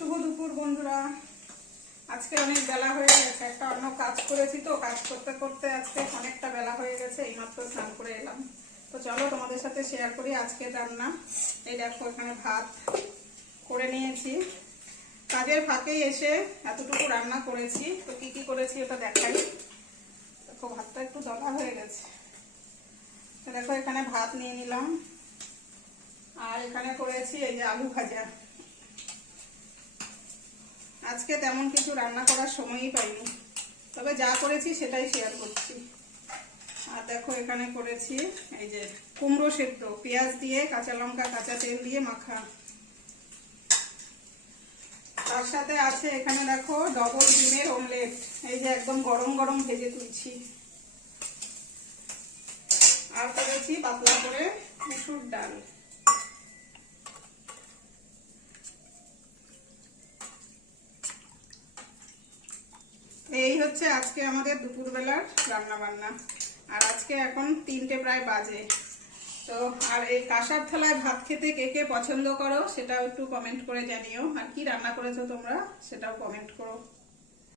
শুভ দুপুর বন্ধুরা। আজকে অনেক বেলা হয়ে গেছে, একটা অন্য কাজ করেছি তো কাজ করতে করতে আজকে অনেকটা বেলা হয়ে গেছে। এইমাত্র স্নান করে এলাম, তো চলো তোমাদের সাথে শেয়ার করি আজকের রান্না। এই দেখো এখানে ভাত করে নিয়েছি, কাজের ফাঁকেই এসে এতটুকু রান্না করেছি। তো কি কি করেছি ওটা দেখাই। দেখো ভাতটা একটু দলা হয়ে গেছে। তো দেখো এখানে ভাত নিয়ে নিলাম, আর এখানে করেছি এই যে আলু ভাজা। আজকে তেমন কিছু রান্না করার সময়ই পাইনি, তবে যা করেছি সেটাই শেয়ার করছি। আর দেখো এখানে করেছি এই যে কুমড়ো সেদ্ধ, পেঁয়াজ দিয়ে কাঁচা লঙ্কা কাঁচা তেল দিয়ে মাখা। তার সাথে আছে এখানে দেখো ডবল ডিমের অমলেট, এই যে একদম গরম গরম ভেজে তুলছি। আর করেছি পাতলা করে মুসুর ডাল। এই হচ্ছে আজকে আমাদের দুপুরবেলার রান্না বান্না। আর আজকে এখন 3টে প্রায় বাজে। তো আর এই কাঁসার থালায় ভাত খেতে কে কে পছন্দ করো সেটাও একটু কমেন্ট করে জানিও, আর কি রান্না করেছো তোমরা সেটাও কমেন্ট করো।